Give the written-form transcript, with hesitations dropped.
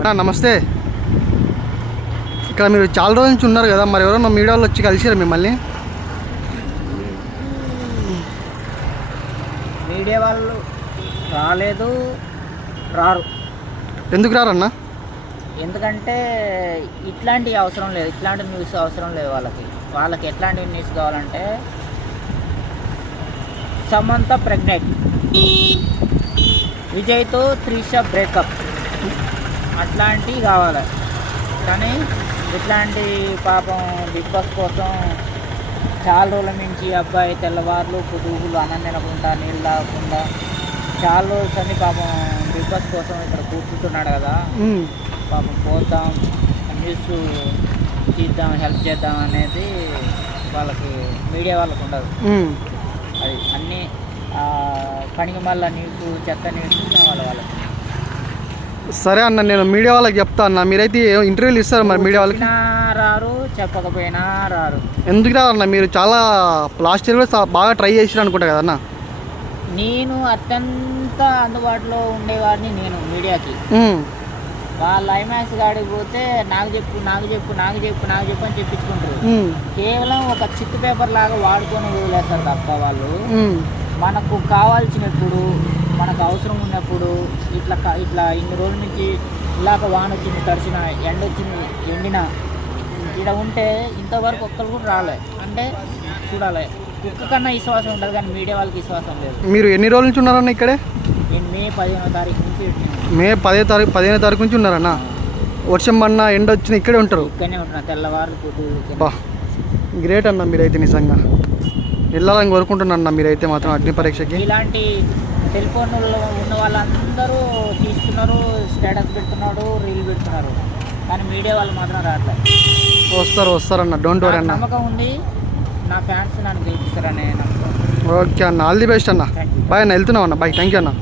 అన్నా నమస్తే. ఇక్కడ మీరు చాలా రోజుల నుంచి ఉన్నారు కదా, మరి ఎవరన్నా మీడియాలో వచ్చి కలిసిరా మిమ్మల్ని? మీడియా వాళ్ళు రాలేదు, రారు. ఎందుకు రారన్నా? ఎందుకంటే ఇట్లాంటి అవసరం లేదు, ఇట్లాంటి న్యూస్ అవసరం లేదు వాళ్ళకి ఎట్లాంటి న్యూస్ కావాలంటే సమంత ప్రెగ్నెంట్, విజయ్తో త్రిష బ్రేకప్, అట్లాంటివి కావాలి. కానీ ఇట్లాంటి పాపం బిగ్ బాస్ కోసం చాలా రోజుల నుంచి అబ్బాయి తెల్లవారులు పొదుగులు అన్నం తినకుండా నీళ్ళు తాగకుండా చాలా రోజులు అన్ని పాపం బిగ్ బాస్ కోసం ఇక్కడ కూర్చుంటున్నాడు కదా. పాపం పోతాం, న్యూస్ తీద్దాం, హెల్ప్ చేద్దాం అనేది వాళ్ళకి మీడియా వాళ్ళకు ఉండదు. అది అన్నీ కణికి మళ్ళీ న్యూస్, చెత్త న్యూస్ కావాలి వాళ్ళకి. సరే అన్న, నేను మీడియా వాళ్ళకి చెప్తా అన్న. మీరైతే ఇంటర్వ్యూలు ఇస్తారు మరి మీడియా వాళ్ళకి? రారు, చెప్పకపోయినా రారు. ఎందుకు రారన్న? మీరు చాలా లాస్ట్ ఇయర్ కూడా బాగా ట్రై చేసిరు అనుకుంటా కదన్న. నేను అత్యంత అందుబాటులో ఉండేవాడిని నేను మీడియాకి. వాళ్ళ ఐమాక్స్ గాడికి పోతే నాకు చెప్పు అని చెప్పించుకుంటారు. కేవలం ఒక చిట్టు పేపర్ లాగా వాడుకొని వదిలేస్తారు తప్ప వాళ్ళు మనకు కావాల్సినప్పుడు, మనకు అవసరం ఉన్నప్పుడు ఇట్లా ఇన్ని రోజుల నుంచి ఇలాగ వాన వచ్చింది, తడిచిన, ఎండ వచ్చింది, ఎండిన ఇక్కడ ఉంటే ఇంతవరకు ఒక్కరు కూడా రాలే. అంటే చూడాలి, కుక్క కన్నా విశ్వాసం ఉంటుంది కానీ మీడియా వాళ్ళకి విశ్వాసం లేదు. మీరు ఎన్ని రోజుల నుంచి ఉన్నారన్న ఇక్కడే? నేను మే 15వ తారీఖు నుంచి, మే 15వ తారీఖు నుంచి ఉన్నారన్న. వర్షం పడినా ఎండ వచ్చినా ఇక్కడే ఉంటారు? ఇక్కడనే ఉంటున్నా, తెల్లవారు పొద్దులు. బా గ్రేట్ అన్న, మీరైతే నిజంగా వెళ్ళాలని కోరుకుంటున్నా. మీరైతే మాత్రం అగ్ని పరీక్షకి. ఇలాంటి సెల్ ఫోన్లో ఉన్న వాళ్ళందరూ తీస్తున్నారు, స్టేటస్ పెడుతున్నాడు, రీల్ పెడుతున్నారు, కానీ మీడియా వాళ్ళు మాత్రం రావట్లేదు. వస్తారన్న, డోంట్ వరీ అన్న. నమ్మకం ఉంది, నా ఫ్యాన్స్ నన్ను గెలిపిస్తారనే నమ్మకం. ఓకే అన్న, ఆల్ ది బెస్ట్ అన్న. బాయ్ అన్న, వెళ్తున్నాం అన్న. బాయ్, థ్యాంక్ యూ అన్న.